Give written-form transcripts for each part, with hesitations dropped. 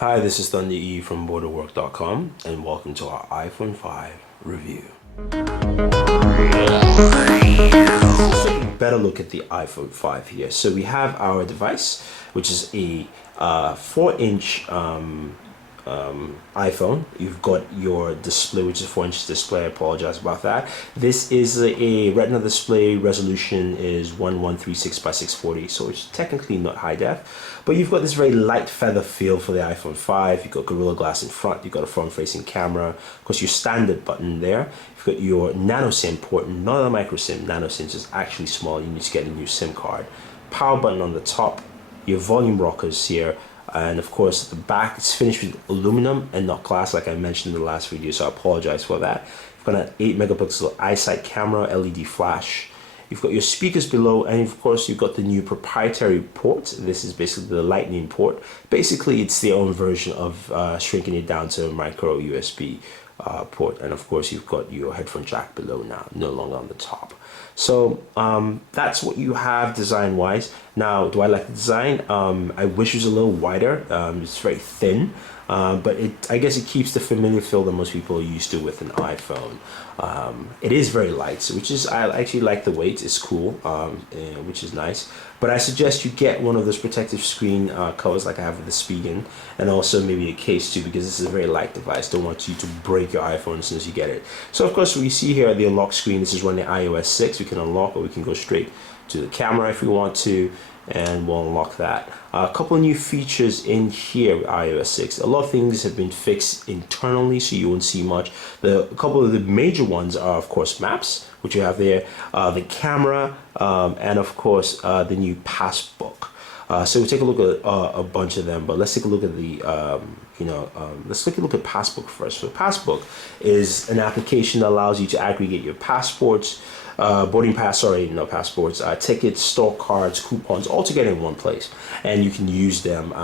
Hi, this is Thunder E from Booredatwork.com and welcome to our iPhone 5 review. Let's take a better look at the iPhone 5 here. So we have our device, which is a 4-inch iPhone. You've got your display, which is a 4-inch display. I apologize about that. This is a Retina display. Resolution is 1136 by 640, so it's technically not high def. But you've got this very light feather feel for the iPhone 5. You've got Gorilla Glass in front. You've got a front-facing camera. Of course, your standard button there. You've got your nano SIM port, not a micro SIM. Nano SIM is actually small. You need to get a new SIM card. Power button on the top. Your volume rockers here. And of course, the back is finished with aluminum and not glass, like I mentioned in the last video, so I apologize for that. You've got an 8 megapixel iSight camera, LED flash. You've got your speakers below, and of course, you've got the new proprietary port. This is basically the Lightning port. Basically, it's their own version of shrinking it down to a micro USB port. And of course, you've got your headphone jack below now, no longer on the top. So that's what you have design wise. Now, do I like the design? I wish it was a little wider. It's very thin, but I guess it keeps the familiar feel that most people are used to with an iPhone. It is very light, so I actually like the weight. It's cool, which is nice. But I suggest you get one of those protective screen covers like I have with the Spigen, and also maybe a case too, because this is a very light device. Don't want you to break your iPhone as soon as you get it. So of course, we see here the unlock screen. This is running iOS 6. We can unlock, or we can go straight to the camera if we want to, and we'll unlock that. A couple of new features in here with iOS 6. A lot of things have been fixed internally, so you won't see much. A couple of the major ones are, of course, maps, which you have there, the camera, and of course, the new Passbook. So we'll take a look at a bunch of them, but let's take a look at the, let's take a look at Passbook first. So Passbook is an application that allows you to aggregate your passports, tickets, store cards, coupons, all together in one place, and you can use them,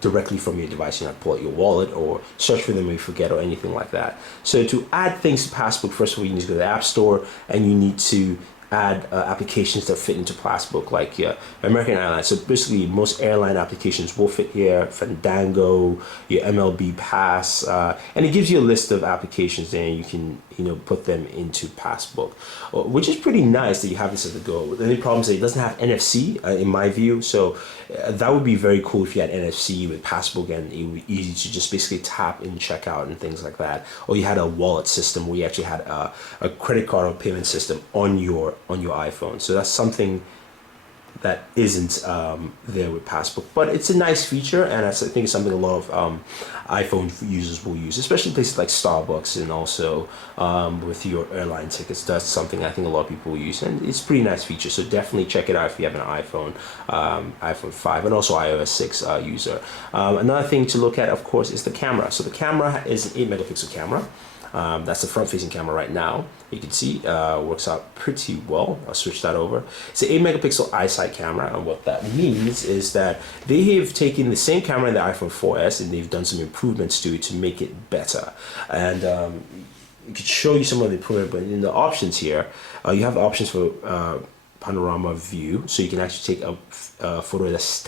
directly from your device. You know, pull out your wallet or search for them when you forget or anything like that. So to add things to Passbook, first of all, you need to go to the App Store and you need to add applications that fit into Passbook, like American Airlines. So basically, most airline applications will fit here. Fandango, your MLB Pass, and it gives you a list of applications there, and you can put them into Passbook, which is pretty nice that you have this as a go. The only problem is that it doesn't have NFC, in my view. So that would be very cool if you had NFC with Passbook, and it would be easy to just basically tap in checkout and things like that. Or you had a wallet system where you actually had a credit card or payment system on your iPhone. So that's something that isn't there with Passbook, but it's a nice feature, and I think it's something a lot of iPhone users will use, especially places like Starbucks, and also with your airline tickets. That's something I think a lot of people will use, and it's a pretty nice feature. So definitely check it out if you have an iPhone 5, and also iOS 6 user. Another thing to look at, of course, is the camera. So the camera is an 8 megapixel camera. That's the front-facing camera right now. You can see works out pretty well. I'll switch that over. It's an 8 megapixel iSight camera, and what that means is that they have taken the same camera in the iPhone 4S and they've done some improvements to it to make it better. And it could show you some of the improvement, but in the options here, you have options for Panorama view, so you can actually take a photo that's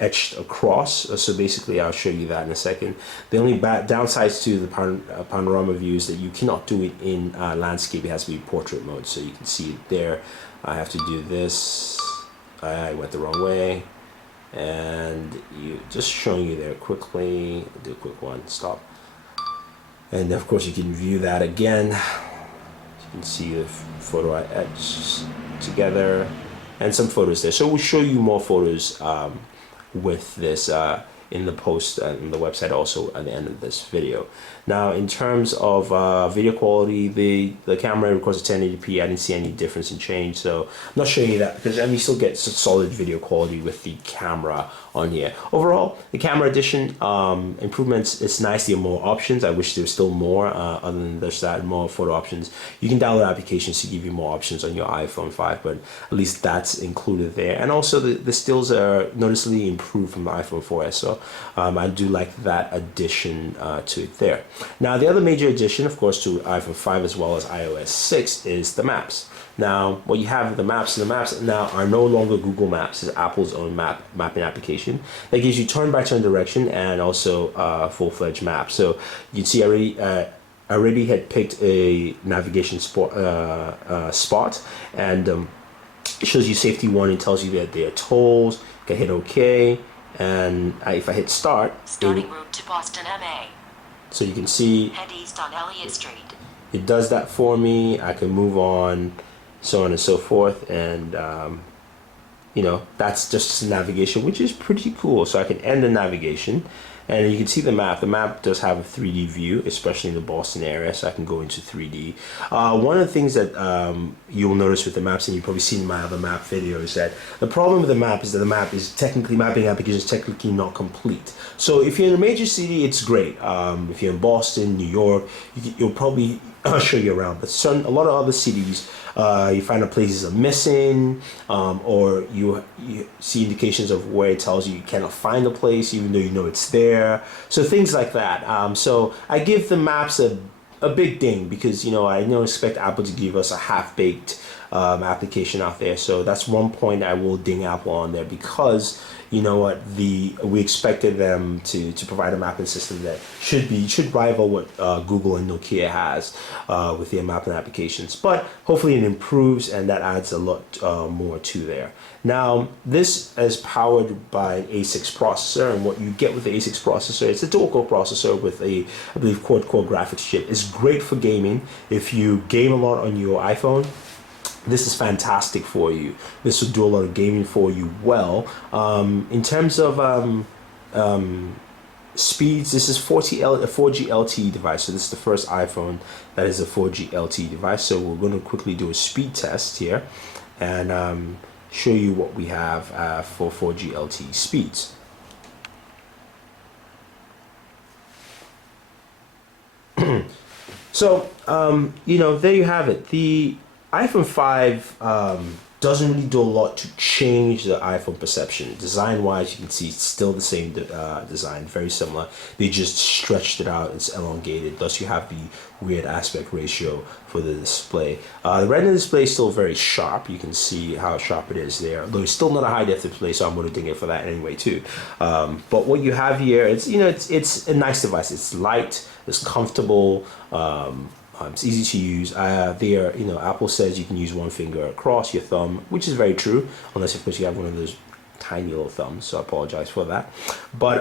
etched across. So basically, I'll show you that in a second. The only downsides to the Panorama view is that you cannot do it in landscape. It has to be portrait mode. So you can see it there. I have to do this. I went the wrong way, and just showing you there quickly. I'll do a quick one. Stop. And of course, you can view that again. You can see the photo I etched together and some photos there. So we'll show you more photos with this in the post and the website also at the end of this video. Now, in terms of video quality, the camera records a 1080p. I didn't see any difference in change, so I'm not showing you that because you still get solid video quality with the camera on here. Overall, the camera edition improvements, it's nice. There are more options. I wish there was still more other than just that, more photo options. You can download applications to give you more options on your iPhone 5, but at least that's included there. And also the stills are noticeably improved from the iPhone 4S, so I do like that addition to it there. Now, the other major addition, of course, to iPhone 5 as well as iOS 6 is the maps. Now, what you have the maps now are no longer Google Maps. It's Apple's own mapping application that gives you turn-by-turn direction and also full-fledged map. So you can see I already had picked a navigation spot, and it shows you safety warning, tells you that there are tolls. You can hit OK, and if I hit start, starting route to Boston, MA. So you can see head east on Elliott Street. It does that for me. I can move on, so on and so forth, and you know, that's just navigation, which is pretty cool. So I can end the navigation, and you can see the map. The map does have a 3D view, especially in the Boston area, so I can go into 3D. One of the things that you'll notice with the maps, and you've probably seen my other map video, is that the problem with the map is that the map is technically, mapping application is technically not complete. So if you're in a major city, it's great. If you're in Boston, New York, you'll probably show you around. But a lot of other cities, you find that places are missing, or you see indications of where it tells you cannot find a place even though you know it's there. So things like that. So I give the maps a big ding, because you know I don't expect Apple to give us a half-baked application out there. So that's one point I will ding Apple on there, because you know what, we expected them to provide a mapping system that should rival what Google and Nokia has with their mapping applications. But hopefully it improves, and that adds a lot more to there. Now, this is powered by an A6 processor, and what you get with the A6 processor, it's a dual-core processor with a, I believe, quad-core graphics chip. It's great for gaming. If you game a lot on your iPhone, this is fantastic for you. This will do a lot of gaming for you well. In terms of speeds, this is a 4G LTE device. So this is the first iPhone that is a 4G LTE device. So we're going to quickly do a speed test here and show you what we have for 4G LTE speeds. So, you know, there you have it. The iPhone 5 doesn't really do a lot to change the iPhone perception. Design-wise, you can see it's still the same design, very similar. They just stretched it out, it's elongated, thus you have the weird aspect ratio for the display. The Retina display is still very sharp. You can see how sharp it is there, though it's still not a high-def display, so I'm going to ding it for that anyway too. But what you have here, it's a nice device. It's light, it's comfortable. It's easy to use. Apple says you can use one finger across your thumb, which is very true, unless of course you have one of those tiny little thumbs, so I apologize for that. But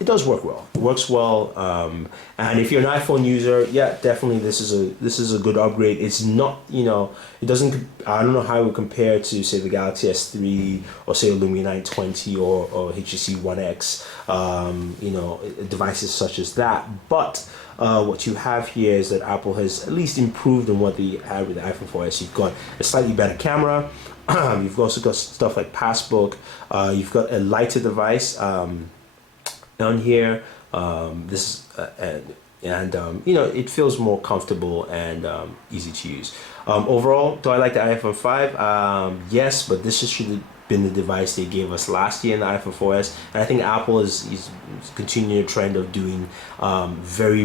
it does work well. It works well, and if you're an iPhone user, yeah, definitely this is a good upgrade. It's not, it doesn't. I don't know how it would compare to say the Galaxy S3 or say a Lumia 920 or HTC One X, devices such as that, but. What you have here is that Apple has at least improved on what they had with the iPhone 4S. You've got a slightly better camera. You've also got stuff like Passbook. You've got a lighter device down here. It feels more comfortable and easy to use. Overall, do I like the iPhone 5? Yes, but this should have been the device they gave us last year in the iPhone 4S, and I think Apple is continuing a trend of doing very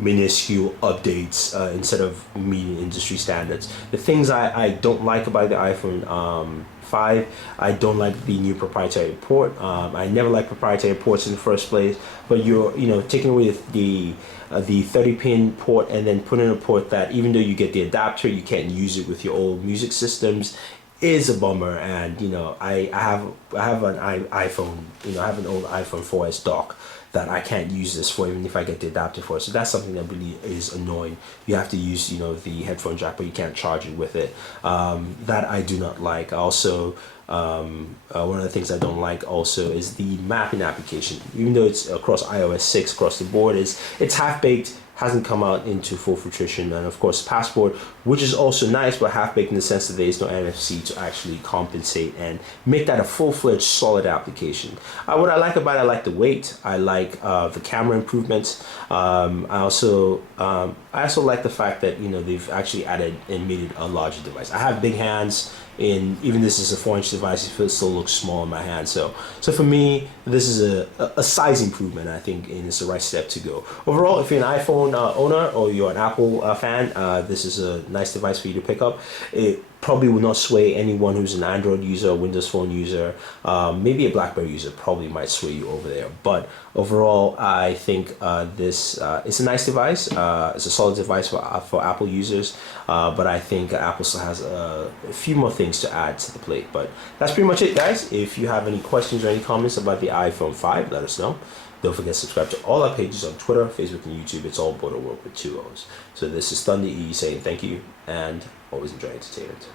minuscule updates instead of meeting industry standards. The things I don't like about the iPhone 5, I don't like the new proprietary port. I never liked proprietary ports in the first place, but you're taking away the 30-pin port and then putting a port that, even though you get the adapter, you can't use it with your old music systems, is a bummer. And I have an iPhone, I have an old iPhone 4S dock that I can't use this for, even if I get the adapter for it. So that's something that really is annoying. You have to use the headphone jack, but you can't charge it with it. That I do not like. Also, one of the things I don't like also is the mapping application. Even though it's across iOS 6 across the board, it's half-baked, hasn't come out into full fruition. And of course Passport, which is also nice, but half-baked in the sense that there is no NFC to actually compensate and make that a full-fledged solid application. What I like about it, I like the weight, I like the camera improvements. I also like the fact that they've actually added and made it a larger device. I have big hands, and even this is a 4-inch device, it still looks small in my hand. So for me, this is a size improvement, I think, and it's the right step to go. Overall, if you're an iPhone owner or you're an Apple fan, this is a nice device for you to pick up. probably will not sway anyone who's an Android user, a Windows Phone user, maybe a BlackBerry user probably might sway you over there. But overall, I think this it's a nice device. It's a solid device for Apple users, but I think Apple still has a few more things to add to the plate. But that's pretty much it, guys. If you have any questions or any comments about the iPhone 5, let us know. Don't forget to subscribe to all our pages on Twitter, Facebook, and YouTube. It's all Booredatwork with 2 O's. So this is Thunder E saying thank you and always enjoy entertainment.